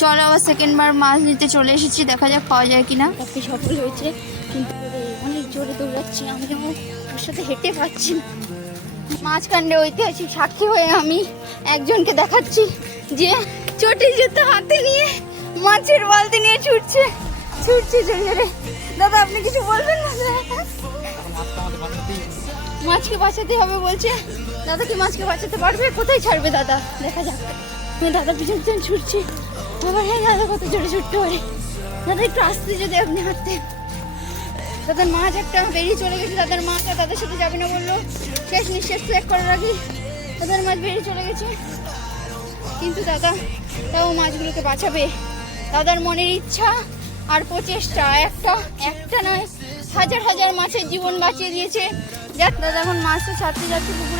চলো আবার সেকেন্ডবার মাছ নিতে চলে এসেছি, দেখা যাক পাওয়া যায় কিনা। তাকে সফল হয়েছে, কিন্তু অনেক জোরে দৌড়াচ্ছি, আমি যেমন ওর সাথে হেঁটে পাচ্ছি না। মাঝখানে ঐতিহাসিক সাক্ষী হয়ে আমি একজনকে দেখাচ্ছি যে চটি জুতো হাতে নিয়ে মাছের বালতি নিয়ে ছুটছে জোরে জোরে। দাদা আপনি কিছু বলবেন না? মাছকে বাঁচাতে হবে বলছে। দাদা কি মাছকে বাঁচাতে পারবে? কোথায় ছাড়বে দাদা? দেখা যাক। আমি দাদা পিছন পিছন ছুটছি। আবার হ্যাঁ দাদা কত জোরে ছুটতে পারে। দাদা একটু আসতে যদি আপনি হাঁটতেন। দাদার মাছ একটা বেরিয়ে চলে গেছে, দাদার মাছটা দাদার সাথে যাবে না বললো। শেষ নিঃশ্বাস ত্যাগ করার আগে দাদার মাছ বেরিয়ে চলে গেছে, কিন্তু দাদা তাও মাছগুলোকে বাঁচাবে। দাদার মনের ইচ্ছা আর প্রচেষ্টা একটা নয়, হাজার হাজার মাছের জীবন বাঁচিয়ে দিয়েছে। যাক দাদা এখন মাছটা ছাড়তে যাচ্ছে পুকুরে।